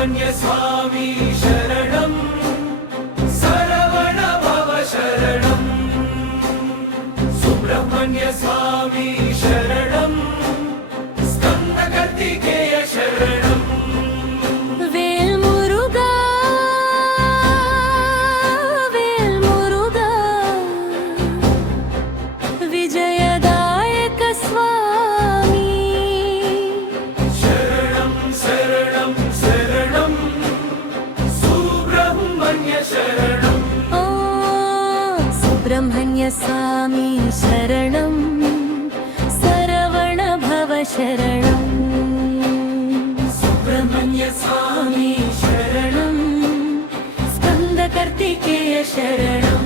సుబ్రహ్మణ్య స్వామి శరణం శరవణ భవ శరణం సుబ్రహ్మణ్య స్వామి శరణం స్కంద కార్తికేయ శరణం విజయదాయక స్వామి శరణం శరణం శరణం సుబ్రహ్మణ్య శరణం ఓ సుబ్రహ్మణ్య స్వామి శరణం శరవణ భవ శరణం సుబ్రహ్మణ్య స్వామి శరణం స్కంద కార్తికేయ శరణం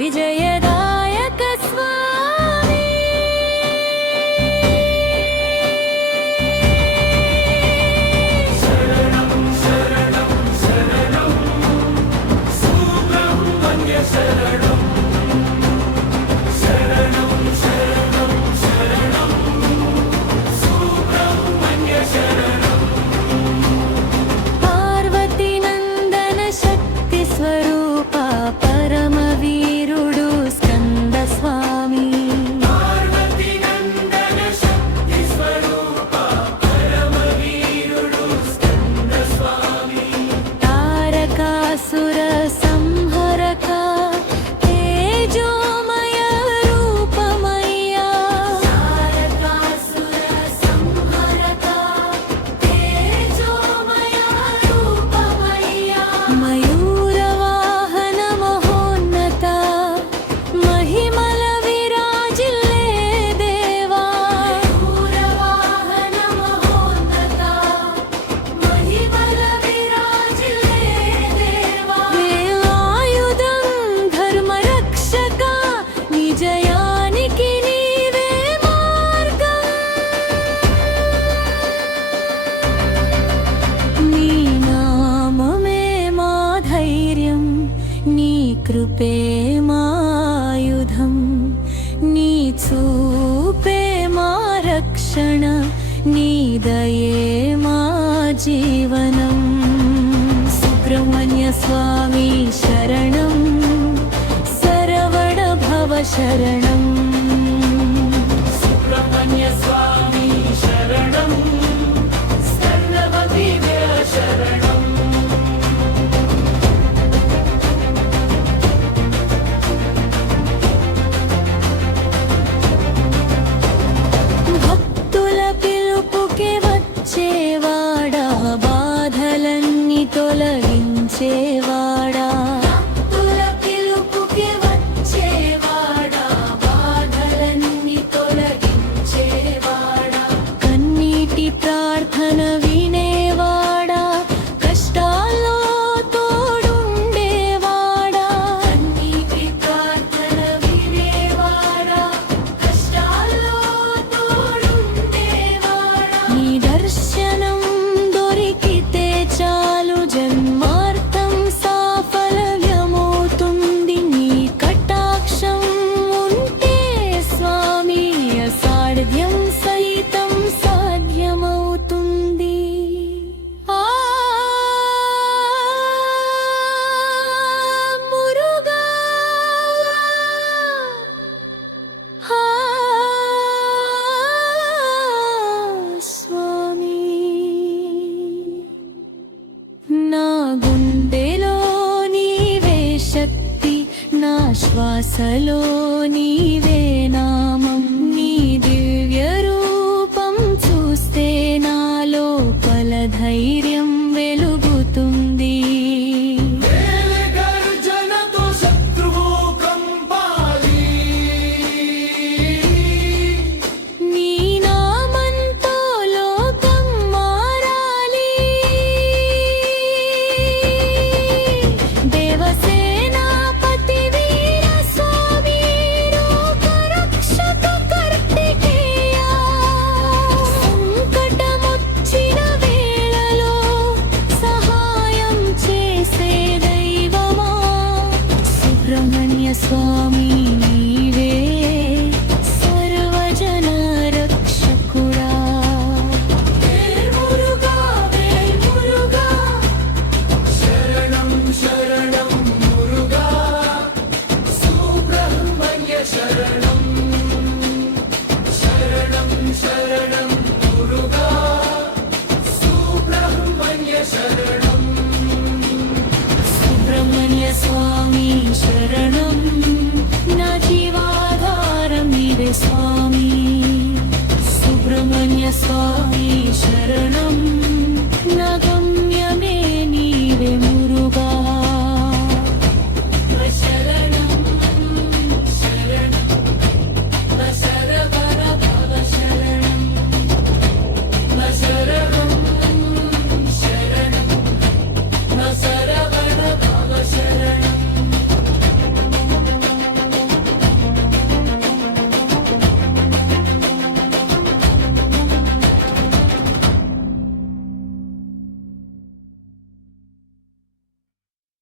విజయదాయక స్వామి శరణం శరణం శరణం సుబ్రహ్మణ్య శరణం శరణం శరణం శరణం సుబ్రహ్మణ్య శరణం పార్వతీ నందన శక్తి స్వరూప పరమవీరుడు స్కంద స్వామి పార్వతీ నందన శక్తి స్వరూప పరమవీరుడు స్కంద స్వామి తారకాసుర సంహరక తేజోమయ రూపమయ్యా తారకాసుర సంహరక తేజోమయ రూపమయ్యా మయూర వాహన మహోన్నత మహిమల విరాజిల్లే దేవా మయూర వాహన మహోన్నత మహిమల విరాజిల్లే దేవా వేలాయుధం ధర్మరక్షక విజయానికి నీవే మార్గం నీ నామమే మా ధైర్యం నీ కృపే మాయుధం నీ చూపే మా రక్షణ నీ దయే మా జీవనం సుబ్రహ్మణ్య స్వామి శరణం శరవణ భవ శరణం సుబ్రహ్మణ్య స్వామి శరణం స్కందవతి శరణం భక్తుల పిలుపుకి వచ్చేవాడా బాధలన్నీ తొలగించేవాడా భక్తుల పిలుపుకి వచ్చేవాడా బాధలన్నీ తొలగించేవాడా కన్నీటి ప్రార్థన వినేవాడా కష్టాల్లో తోడుండేవాడా కన్నీటి ప్రార్థన వినేవాడా కష్టాల్లో తోడుండేవాడా నీ దర్శనం దొరికితే చాలు జన్మార్థం సాఫల్యమవుతుంది నీ కటాక్షం ఉంటే స్వామి అసాధ్యం సైతం సాధ్యమవుతుంది ఆ మురుగా ఆ స్వామి నా గుండెలో నీవే శక్తి నా శ్వాసలో నీవే నామం నీ దివ్య రూపం చూస్తే నా లోపల ధైర్యం వెలుగుతుంది గర్జనతో శత్రువు కంపాలి నీ నామంతో లోకం మారాలి దేవసేనాపతి వీర స్వామి రూపరక్షక కార్తికేయ శరణం నా జీవాధారం నీవే స్వామి సుబ్రహ్మణ్య స్వామి శరణం